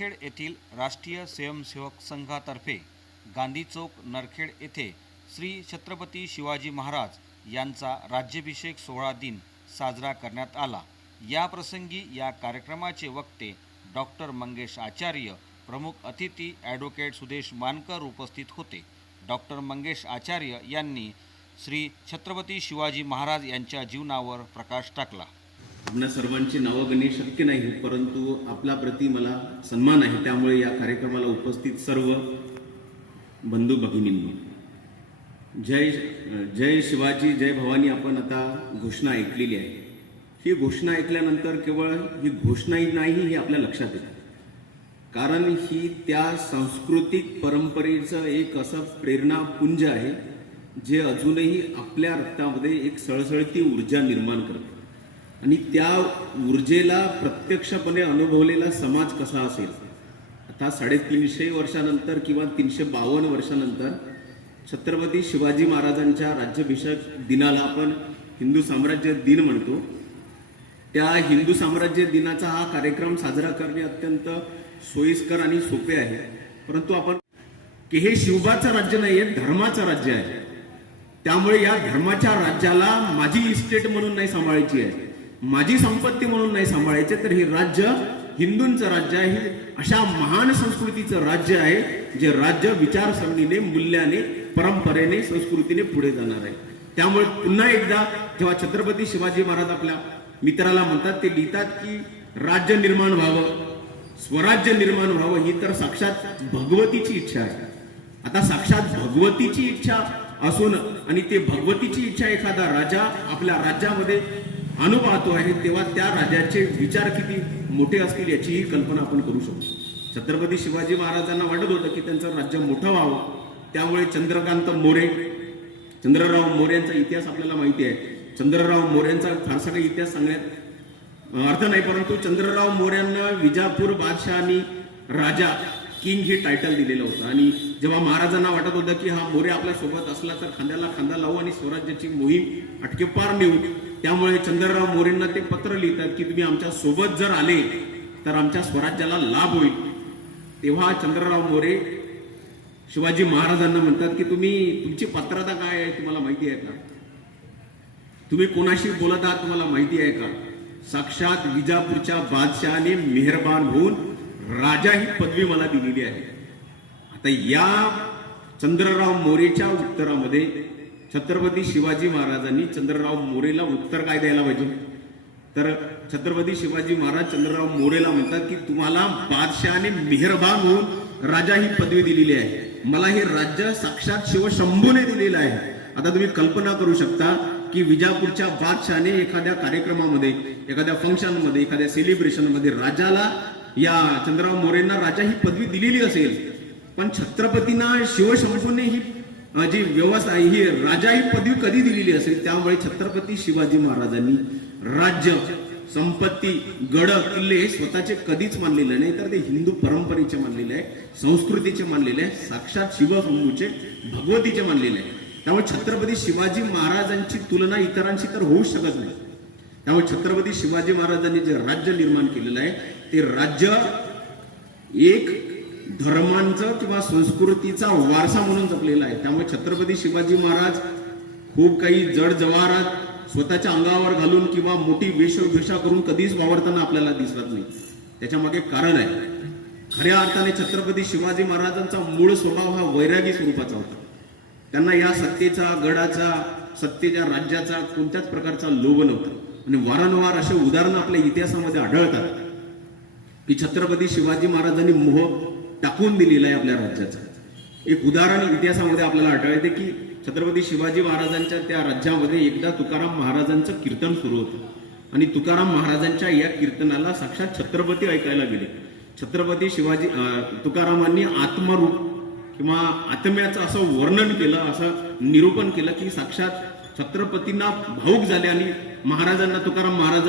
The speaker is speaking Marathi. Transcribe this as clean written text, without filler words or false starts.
नरखेड येथील राष्ट्रीय स्वयंसेवक संघातर्फे गांधी चौक नरखेड येथे श्री छत्रपती शिवाजी महाराज यांचा राज्याभिषेक सोहळा दिन साजरा करण्यात आला। या प्रसंगी या कार्यक्रमाचे वक्ते डॉक्टर मंगेश आचार्य, प्रमुख अतिथी ॲडव्होकेट सुदेश मानकर उपस्थित होते। डॉक्टर मंगेश आचार्य यांनी श्री छत्रपती शिवाजी महाराज यांच्या जीवनावर प्रकाश टाकला। आपल्या सर्वांची नावं घेणे शक्य नाही, परंतु आपला प्रति मला सन्मान आहे, त्यामुळे या कार्यक्रमाला उपस्थित सर्व बंधू भगिनींनी जय जय शिवाजी जय भवानी आपण आता घोषणा ऐकलेली आहे। ही घोषणा ऐकल्यानंतर केवळ ही घोषणाही नाही हे आपल्या लक्षात येतं, कारण ही त्या सांस्कृतिक परंपरेचं एक असं प्रेरणापुंज आहे जे अजूनही आपल्या रक्तामध्ये एक सळसळती ऊर्जा निर्माण करते। आणि त्या ऊर्जेला प्रत्यक्षपणे अनुभवलेला समाज कसा असेल। आता 350 वर्षानंतर किंवा 352 वर्षानंतर छत्रपती शिवाजी महाराजांच्या राज्याभिषेक दिनाला आपण हिंदू साम्राज्य दिन म्हणतो। त्या हिंदू साम्राज्य दिनाचा हा कार्यक्रम साजरा करणे अत्यंत सोयीस्कर आणि सोपे आहे, परंतु आपण की हे शिवबाचं राज्य नाही आहे, धर्माचं राज्य आहे। त्यामुळे या धर्माच्या राज्याला माझी इस्टेट म्हणून नाही सांभाळायची आहे, माझी संपत्ती म्हणून नाही सांभाळायचे, तर हे राज्य हिंदूंचं राज्य आहे। अशा महान संस्कृतीचं राज्य आहे जे राज्य विचारसरणीने, मूल्याने, परंपरेने, संस्कृतीने पुढे जाणार आहे। त्यामुळे पुन्हा एकदा जेव्हा छत्रपती शिवाजी महाराज आपल्या मित्राला म्हणतात, ते लिहितात की राज्य निर्माण व्हावं, स्वराज्य निर्माण व्हावं, ही तर साक्षात भगवतीची इच्छा आहे। आता साक्षात भगवतीची इच्छा असून आणि ते भगवतीची इच्छा एखादा राजा आपल्या राज्यामध्ये अनुभवतो आहे, तेव्हा त्या राजाचे विचार किती मोठे असतील याचीही कल्पना आपण करू शकतो। छत्रपती शिवाजी महाराजांना वाटत होतं की त्यांचं राज्य मोठं व्हावं, त्यामुळे चंद्रराव मोरे यांचा इतिहास आपल्याला माहिती आहे। चंद्रराव मोऱ्यांचा फारसा काही इतिहास सांगण्यात अर्थ नाही, परंतु चंद्रराव मोऱ्यांना विजापूर बादशहानी राजा किंग हे टायटल दिलेलं होतं। आणि जेव्हा महाराजांना वाटत होतं की हा मोरे आपल्या सोबत असला तर खांद्याला खांदा लावू आणि स्वराज्याची मोहीम अटकेपार नेऊ, त्यामुळे चंद्रराव मोरेंना ते पत्र लिहितात की तुम्ही आमच्या सोबत जर आले तर आमच्या स्वराज्याला लाभ होईल। तेव्हा चंद्रराव मोरे शिवाजी महाराजांना म्हणतात की तुमची पात्रता काय आहे तुम्हाला माहिती आहे का? तुम्ही कोणाशी बोलत आहात तुम्हाला माहिती आहे का? साक्षात विजापूरच्या बादशहाने मेहरबान होऊन राजा ही पदवी मला दिलेली आहे। आता या चंद्रराव मोरेच्या उत्तरामध्ये छत्रपती शिवाजी महाराजांनी चंद्रराव मोरेला उत्तर काय द्यायला पाहिजे? तर छत्रपती शिवाजी महाराज चंद्रराव मोरेला म्हणतात की तुम्हाला बादशहाने मेहरबान होऊन राजा ही पदवी दिलेली आहे, मला हे राज्य साक्षात शिवशंभूने दिलेलं आहे। आता तुम्ही कल्पना करू शकता की विजापूरच्या बादशहाने एखाद्या कार्यक्रमामध्ये, एखाद्या फंक्शनमध्ये, एखाद्या सेलिब्रेशनमध्ये राजाला, या चंद्रराव मोरेंना राजा ही पदवी दिलेली असेल, पण छत्रपतींना शिवशंभूने ही जी व्यवस्था आहे ही राजा ही पदवी कधी दिलेली असेल। त्यामुळे छत्रपती शिवाजी महाराजांनी राज्य, संपत्ती, गड किल्ले हे स्वतःचे कधीच मानलेले नाही, तर ते हिंदू परंपरेचे मानलेले आहे, संस्कृतीचे मानलेले आहे, साक्षात शिवशंभूचे, भगवतीचे मानलेले आहे। त्यामुळे छत्रपती शिवाजी महाराजांची तुलना इतरांशी तर होऊ शकत नाही। त्यामुळे छत्रपती शिवाजी महाराजांनी जे राज्य निर्माण केलेलं आहे ते राज्य एक धर्मांचं किंवा संस्कृतीचा वारसा म्हणून जपलेला आहे। त्यामुळे छत्रपती शिवाजी महाराज खूप काही जड जवाहरात स्वतःच्या अंगावर घालून किंवा मोठी वेशभूषा करून कधीच वावरताना आपल्याला दिसत नाही। त्याच्या मागे कारण आहे, खऱ्या अर्थाने छत्रपती शिवाजी महाराजांचा मूळ स्वभाव हा वैरागी स्वरूपाचा होता। त्यांना या सत्तेचा, गडाचा, सत्तेच्या राज्याचा कोणत्याच प्रकारचा लोभ नव्हता। आणि वारंवार असे उदाहरण आपल्या इतिहासामध्ये आढळतात की छत्रपती शिवाजी महाराजांनी मोह टाकून दिलेला आहे आपल्या राज्याचा। एक उदाहरण इतिहासामध्ये आपल्याला आढळते की छत्रपती शिवाजी महाराजांच्या त्या राज्यामध्ये एकदा तुकाराम महाराजांचं कीर्तन सुरू होतं आणि तुकाराम महाराजांच्या या कीर्तनाला साक्षात छत्रपती ऐकायला गेले। छत्रपती तुकारामांनी आत्मरूप किंवा आत्म्याचं असं वर्णन केलं, असं निरूपण केलं की साक्षात छत्रपतींना भावुक झाले आणि तुकाराम महाराजांना